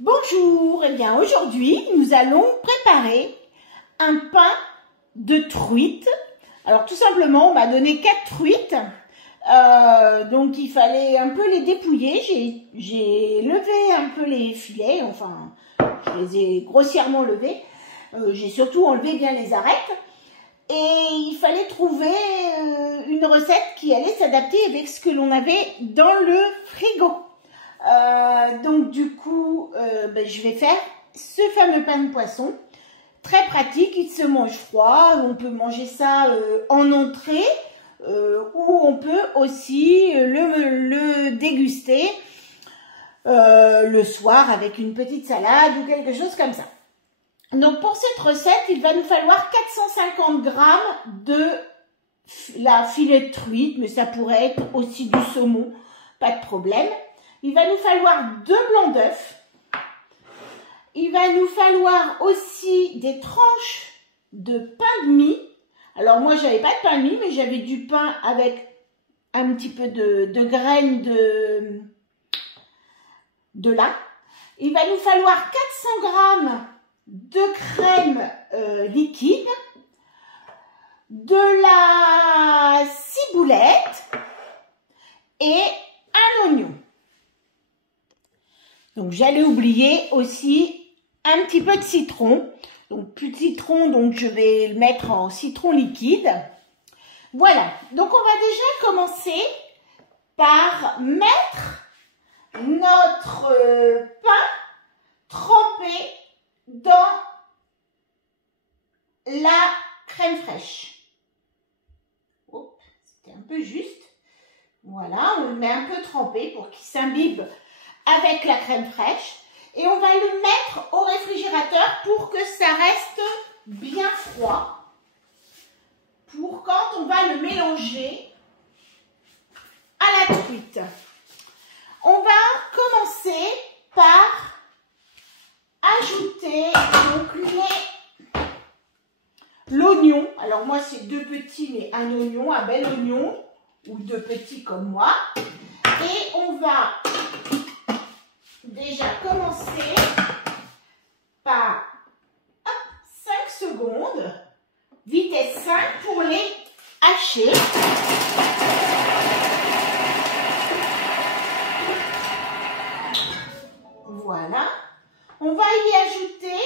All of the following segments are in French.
Bonjour, eh bien aujourd'hui nous allons préparer un pain de truite. Alors tout simplement on m'a donné 4 truites, donc il fallait un peu les dépouiller. J'ai levé un peu les filets, enfin je les ai grossièrement levés. J'ai surtout enlevé bien les arêtes et il fallait trouver une recette qui allait s'adapter avec ce que l'on avait dans le frigo. Donc du coup, je vais faire ce fameux pain de poisson, très pratique, il se mange froid, on peut manger ça en entrée ou on peut aussi le déguster le soir avec une petite salade ou quelque chose comme ça. Donc pour cette recette, il va nous falloir 450 grammes de la filet de truite, mais ça pourrait être aussi du saumon, pas de problème. Il va nous falloir 2 blancs d'œufs. Il va nous falloir aussi des tranches de pain de mie. Alors moi, j'avais pas de pain de mie, mais j'avais du pain avec un petit peu de graines de lin. Il va nous falloir 400 grammes de crème liquide, de la ciboulette et un oignon. Donc j'allais oublier aussi un petit peu de citron. Donc plus de citron, donc je vais le mettre en citron liquide. Voilà, donc on va déjà commencer par mettre notre pain trempé dans la crème fraîche. Oups, c'était un peu juste. Voilà, on le met un peu trempé pour qu'il s'imbibe avec la crème fraîche et on va le mettre au réfrigérateur pour que ça reste bien froid, pour quand on va le mélanger à la truite. On va commencer par ajouter donc l'oignon. Alors moi c'est 2 petits, mais un oignon, un bel oignon, ou 2 petits comme moi. Et on va déjà commencer par 5 secondes, vitesse 5 pour les hacher. Voilà. On va y ajouter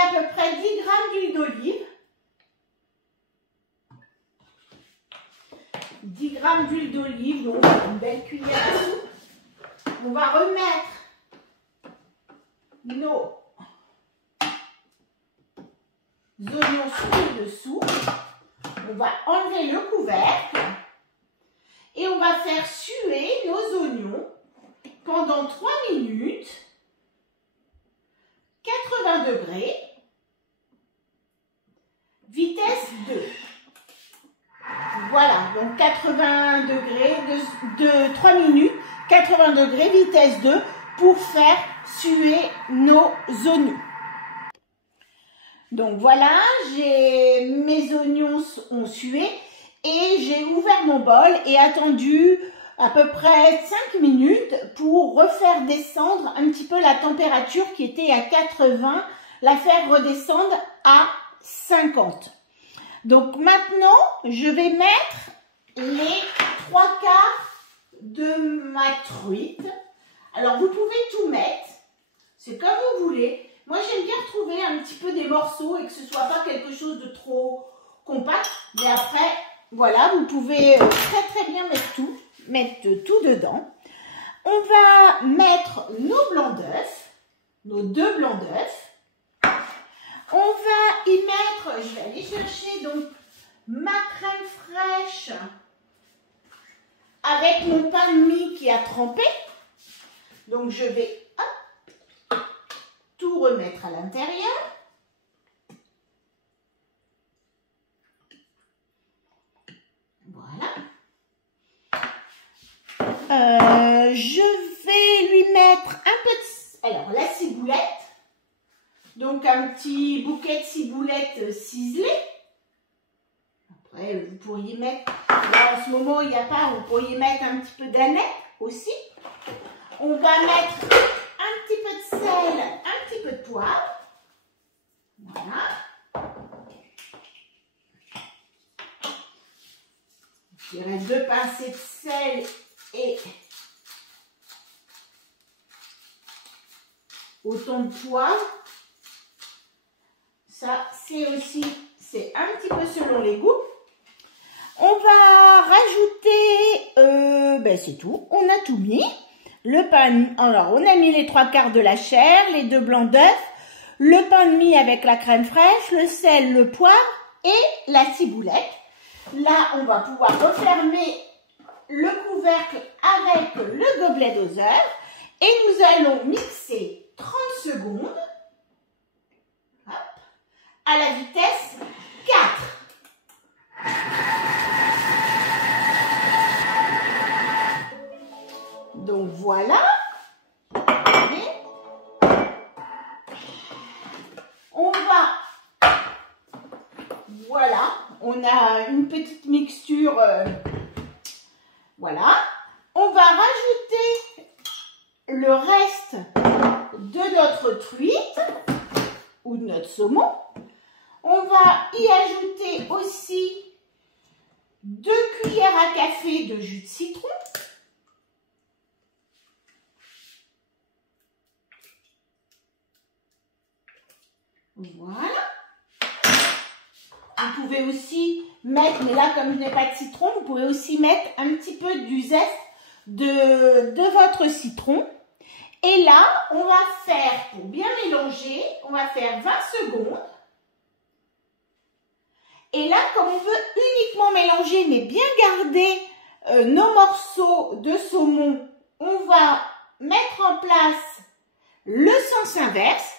à peu près 10 g d'huile d'olive. 10 g d'huile d'olive, donc une belle cuillère à soupe. On va remettre nos oignons sur le dessous. On va enlever le couvercle et on va faire suer nos oignons pendant 3 minutes, 80 degrés, vitesse 2. Voilà, donc 80 degrés de 3 minutes, 80 degrés, vitesse 2 pour faire suer nos oignons. Donc voilà, mes oignons ont sué et j'ai ouvert mon bol et attendu à peu près 5 minutes pour refaire descendre un petit peu la température qui était à 80, la faire redescendre à 50. Donc maintenant, je vais mettre les 3/4 de ma truite. Alors vous pouvez tout mettre, c'est comme vous voulez. Moi j'aime bien retrouver un petit peu des morceaux et que ce soit pas quelque chose de trop compact. Mais après, voilà, vous pouvez très bien mettre tout dedans. On va mettre nos blancs d'œufs, nos 2 blancs d'œufs. On va y mettre, je vais aller chercher donc ma crème fraîche avec mon pain de mie qui a trempé. Donc je vais tout remettre à l'intérieur. Voilà. Je vais lui mettre un peu de... Alors la ciboulette. Donc un petit bouquet de ciboulette ciselée. Après, vous pourriez mettre, là en ce moment il n'y a pas, vous pourriez mettre un petit peu d'aneth aussi. On va mettre un petit peu de sel, un petit peu de poivre. Voilà. Je dirais 2 pincées de sel et autant de poivre. Ça, c'est un petit peu selon les goûts. On va rajouter, c'est tout, on a tout mis. Le pain, alors on a mis les 3/4 de la chair, les 2 blancs d'œufs, le pain de mie avec la crème fraîche, le sel, le poivre et la ciboulette. Là, on va pouvoir refermer le couvercle avec le gobelet doseur et nous allons mixer 30 secondes à la vitesse 4. Donc voilà. On va, voilà, on a une petite mixture, voilà. On va rajouter le reste de notre truite ou de notre saumon. On va y ajouter aussi 2 cuillères à café de jus de citron. Voilà. Vous pouvez aussi mettre, mais là comme je n'ai pas de citron, vous pouvez aussi mettre un petit peu du zeste de votre citron. Et là, on va faire, pour bien mélanger, on va faire 20 secondes. Et là, comme on veut uniquement mélanger, mais bien garder nos morceaux de saumon, on va mettre en place le sens inverse.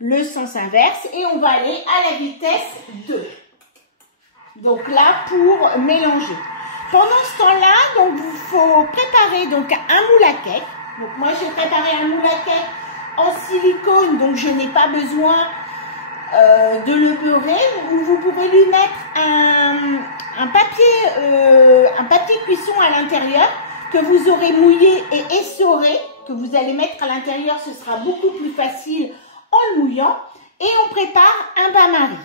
Et on va aller à la vitesse 2. Donc là, pour mélanger. Pendant ce temps-là, donc il faut préparer donc un moule à cake. Donc moi, j'ai préparé un moule à cake en silicone, donc je n'ai pas besoin de le beurrer. Vous pourrez lui mettre un papier cuisson à l'intérieur que vous aurez mouillé et essoré, que vous allez mettre à l'intérieur. Ce sera beaucoup plus facile en le mouillant. Et on prépare un bain-marie.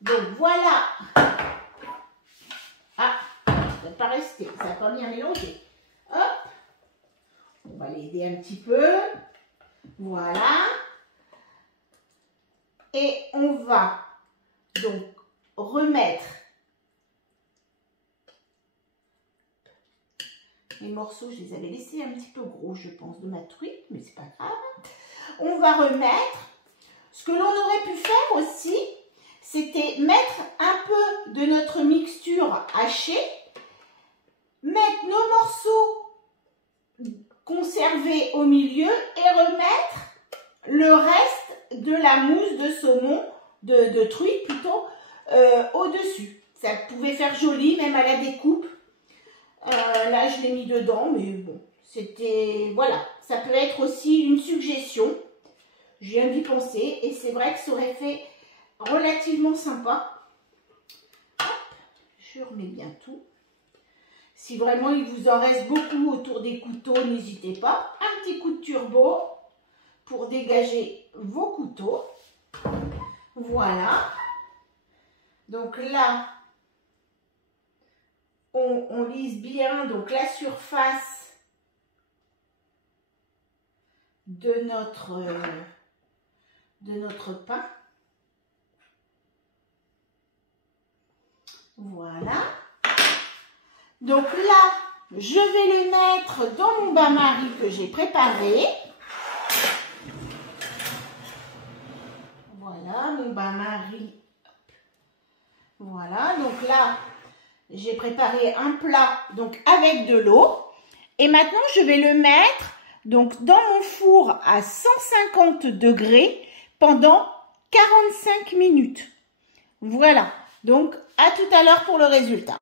Donc voilà. Ah, ça ne va pas rester, ça va pas bien mélanger. Hop. On va l'aider un petit peu. Voilà. Et on va donc remettre les morceaux, je les avais laissés un petit peu gros, je pense, de ma truite, mais c'est pas grave. On va remettre, ce que l'on aurait pu faire aussi, c'était mettre un peu de notre mixture hachée, mettre nos morceaux conservés au milieu et remettre le reste de la mousse de saumon, de truite plutôt, au-dessus. Ça pouvait faire joli, même à la découpe. Là, je l'ai mis dedans, mais bon, c'était, voilà. Ça peut être aussi une suggestion. Je viens d'y penser et c'est vrai que ça aurait fait relativement sympa. Hop, je remets bien tout. Si vraiment il vous en reste beaucoup autour des couteaux, n'hésitez pas. Un petit coup de turbo pour dégager vos couteaux. Voilà. Donc là, on lisse bien donc la surface de notre pain. Voilà. Donc là, je vais le mettre dans mon bain-marie que j'ai préparé. Voilà, mon bain-marie. Voilà, donc là, j'ai préparé un plat donc avec de l'eau. Et maintenant, je vais le mettre donc dans mon four à 150 degrés pendant 45 minutes. Voilà, donc à tout à l'heure pour le résultat.